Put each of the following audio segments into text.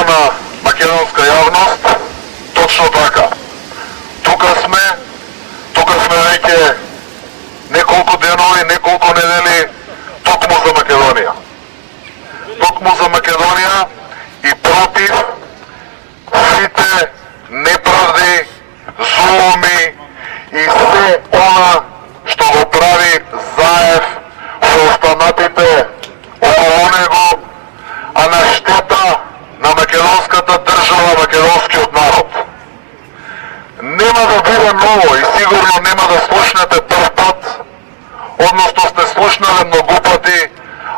Уважаема македонска јавност, точно така. Тука сме веќе неколку денови, неколку недели токму за Македонија. Токму за Македонија и против сите неправди, зулуми и се она што го прави Заев со останатите околу него, а на штета на македонската држава, македонскиот народ. Нема да биде ново и сигурно нема да слушнете прв пат, односно сте слушнале многу пати,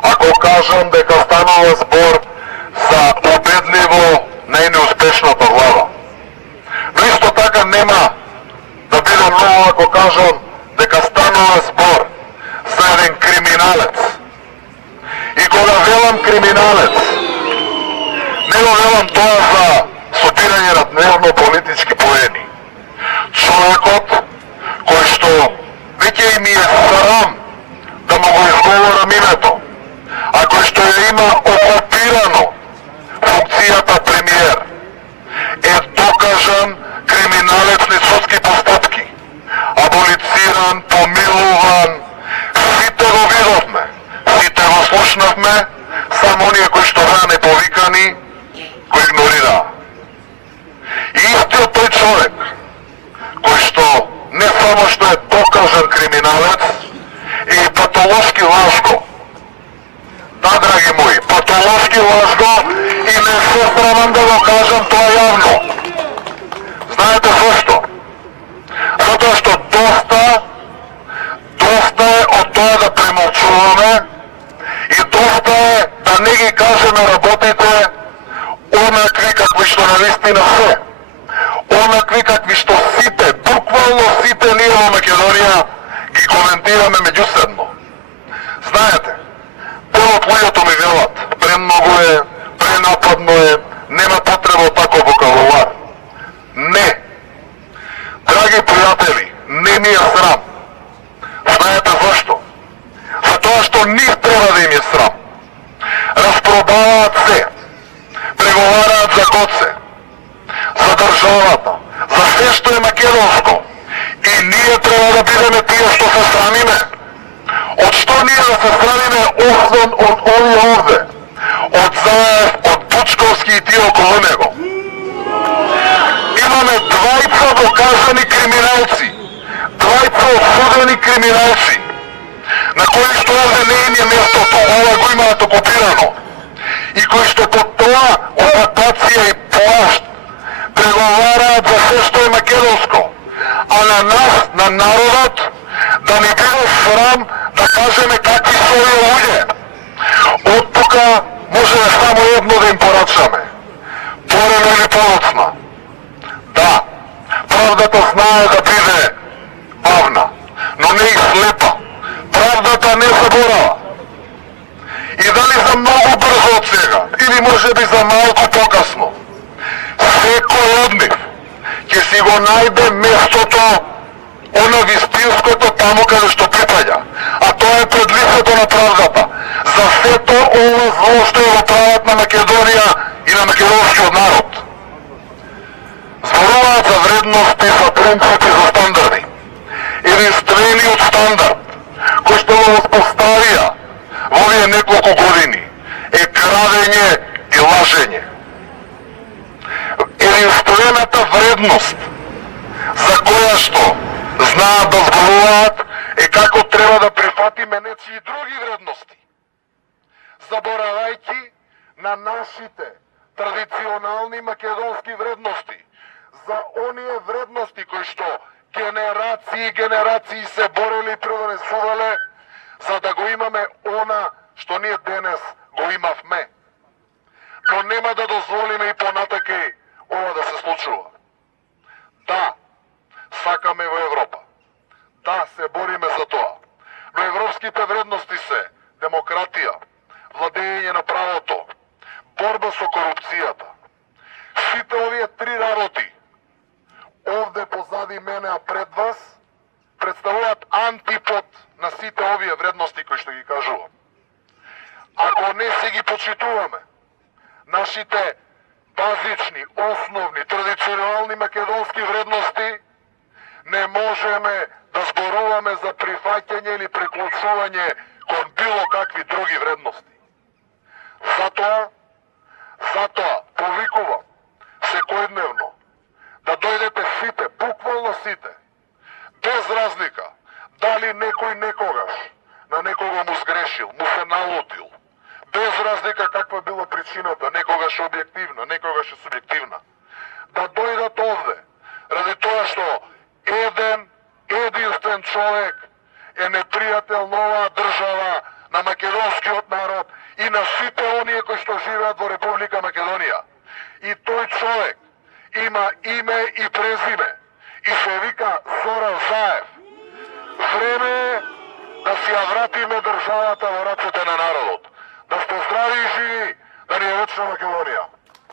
ако кажам дека станува збор за убедливо најнеуспешната влада. Но исто така нема да биде ново ако кажам дека станува збор за еден криминалец. И кога велам криминалец, не го велам тоа за собирање на дневно политички поени. Човекот кој што веќе и ми е срам да му го изговорам името, а кој што ја има окупирано функцијата премиер, е докажан криминалец низ судски постапки, аболициран, помилуван, сите го видовме, сите го слушнавме, само оние кои што беа неповикани го игнорираа. И истиот тој човек, кој што не само што е докажан криминалец, е и патолошки лажго. Да, драги мои, патолошки лажго и не се срамам да го кажам тоа јавно. Знаете зашто? Затоа што доста е од тоа да премолчуваме и доста е да не ги кажеме работите онакви какви што навистина се. Онакви какви што сите, буквално сите ние во Македонија ги коментираме меѓусебно. Знаете, дел од луѓето ми велат, премногу е, пренападно е, нема потреба од таков вокабулар. Не. Драги пријатели, не ми е срам. Знаете зашто? Затоа што нив треба да им е срам. Распродаваат се, преговараат за гоце, за државата, за се што е македонско. И ние треба да бидеме тие што се срамиме. Од што ние да се срамиме освен од овие овде? Од Заев, од Бучковски и тие околу него. Имаме двајца докажани криминалци, двајца осудени криминалци, на кои што овде не им е местото, ова го имаат окупирано, и кои што под тоа окупација и плашт преговараат за се што е македонско, а на нас, на народот, да ни биде срам да кажеме какви се овие луѓе. Од тука можеме само едно да им порачаме. Порано или подоцна. Да, правдата знае да биде бавна, но не и слепа. Правдата не заборава. И дали за многу брзо од сега, или може би за малку покасно, секој од нив ќе си го најде местото, оно вистинското таму каде што припаѓа, а тоа е пред лицето на правдата. За сето ова зло што го прават на Македонија и на македонскиот народ. Зборуваат за вредности, за принципи, за стандарди. Единствениот стандард кој што го воспоставија во овие неколку години е крадење и лажење. Единствената вредност за која што знаат да зборуваат е како треба да прифатиме нечии други вредности, заборавајќи на нашите традиционални македонски вредности, за оние вредности кои што генерации и генерации се борели и превнесувале за да го имаме она што ние денес го имавме. Но нема да дозволиме и понатаки ова да се случува. Да, сакаме во Европа. Да, се бориме за тоа. Но европските вредности се демократија, владење на правото, борба со корупцијата. Сите овие три работи овде позади мене, а пред вас, представуваат антипод на сите овие вредности кои што ги кажувам. Ако не се ги почитуваме, нашите базични, основни, традиционални македонски вредности, не можеме да зборуваме за прифаќање или приклучување кон било какви други вредности. Затоа повикувам секојдневно да дојдете сите, буквално сите, без разлика дали некој некогаш на некого му сгрешил, му се налутил, без разлика каква била причината, некогаш објективна, некогаш субјективна, да дојдат овде, ради тоа што единствен човек е непријател на оваа држава, на македонскиот народ и на сите оние кои што живеат во Република Македонија. И тој човек има име и презиме и се вика Зоран Заев. Време е да си ја вратиме државата во рацете на народот. Да сте здрави и живи, да ни е вечна Македонија.